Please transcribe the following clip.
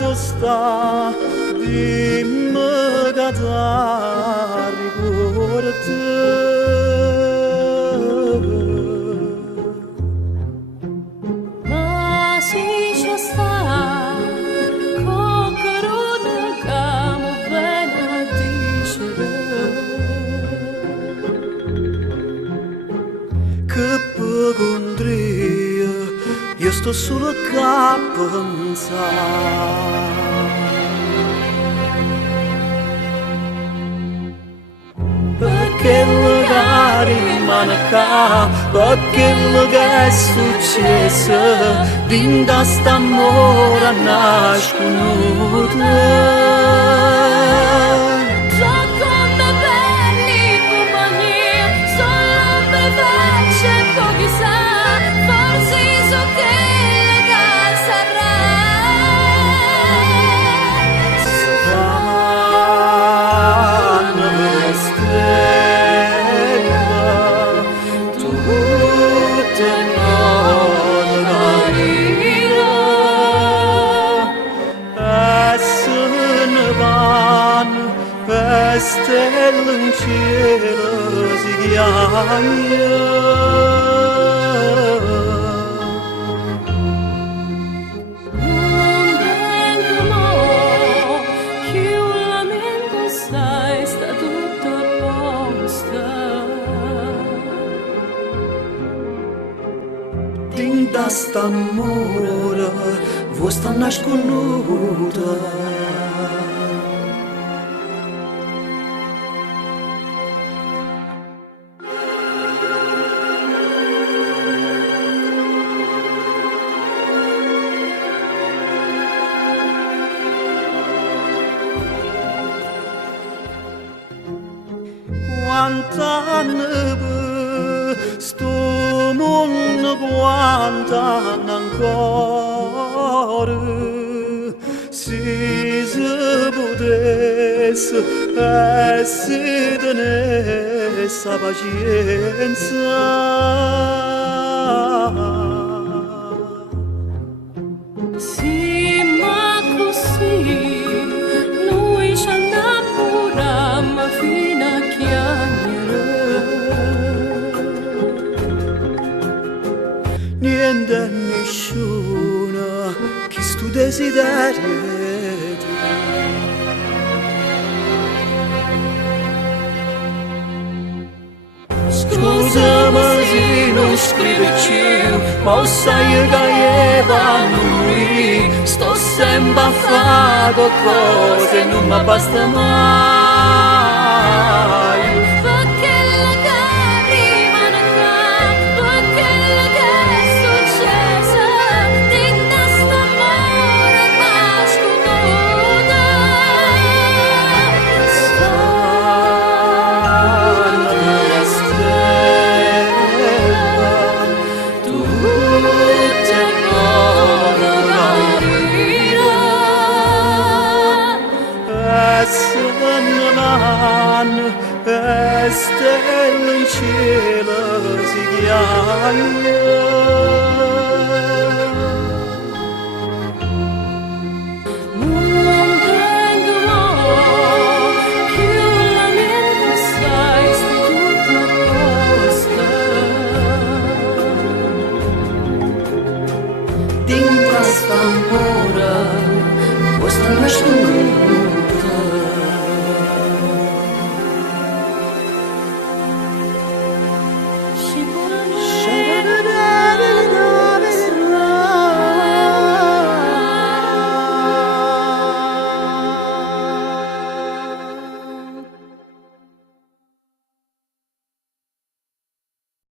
tosta di magari porte ma si sta cocorona camo bene dicere che pagondria io sto solo a pensare perché magari manca perché che è successo dinda st'amore nasconuta racconta belli compagnia solo per farci pochi sa forse so che la sarà stanno le stelle tutte non marina e se ne vanno e stelle in cielo si chiamano da st'amore voi sta nasconuta quanta neve sto mondo quanta ancora si potesse e si tenesse pazienza sì ma così noi ci innamoriamo fino a niente e nessuno che stu desiderio scusa ma se non scrive più ma sai che va lui sto sempre a fare cose non mi basta mai perché la cari manca perché la che è successa dinda st'amore nasconuta stanno le stelle tutte non marina e se ne vanno e stelle in cielo si chiamano non vengo più la mente sai sta tutto a posto dinda sta